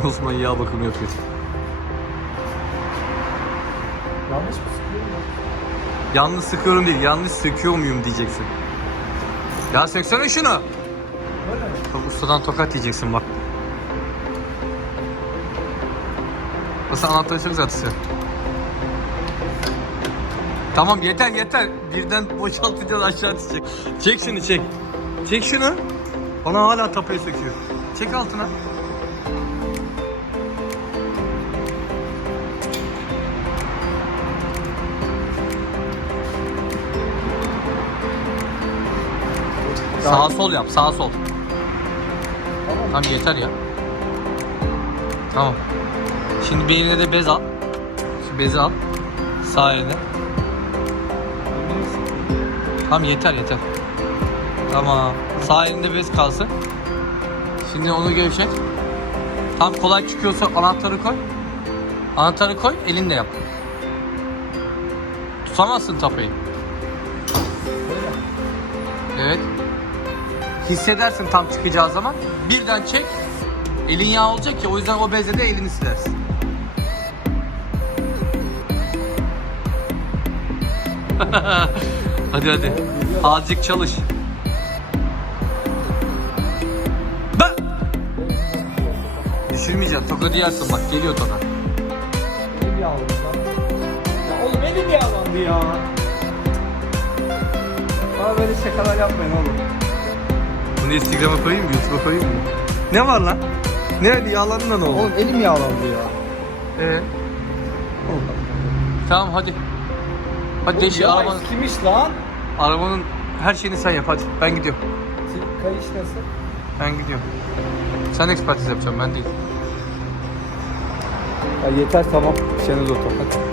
zaman yağ bakımı yapıyor. Yanlış mı sıkıyorum ya? Yanlış sıkıyorum değil, yanlış söküyor muyum diyeceksin. Ya söksene şunu. Böyle mi? Bak ustadan tokat diyeceksin bak. Nasıl anahtarı zaten. Tamam yeter yeter. Birden boşaltacağız aşağı düşecek. Çek şunu çek. Çek şunu. Bana hala tapayı söküyor. Çek altına. Sağa sol yap, sağa sol. Tamam. Yeter ya. Tamam. Şimdi bir eline de bez al. Şu bezi al. Sağ eline. Tamam yeter yeter. Tamam. Sağ elinde bez kalsın. Şimdi onu gevşet. Tam kolay çıkıyorsa anahtarı koy. Anahtarı koy, elinle yap. Tutamazsın tapayı. Evet. Hissedersin tam çıkacağı zaman. Birden çek. Elin yağ olacak ya o yüzden o bezle de elini silersin. hadi hadi. Azıcık çalış. Bak. Düşürmeyeceksin. Tokadı yersin bak. Geliyor toka. Elim yağlandı lan. Ya oğlum elim yağlandı ya. Bana böyle şakalar yapmayın oğlum. Bunu Instagram'a koyayım mı? YouTube'a koyayım mı? Ne var lan? Nerede yağlandın ne oldu? Oğlum elim yağlandı ya. Ee, tamam hadi. Hadi değişik ya arabanın, eskimiş lan. arabanın her şeyini sen yap hadi. Ben gidiyorum. Kayış nasıl? Ben gidiyorum. Sen ekspertiz yapacaksın ben değil. Ya yeter tamam. Şeniz otur. Hadi.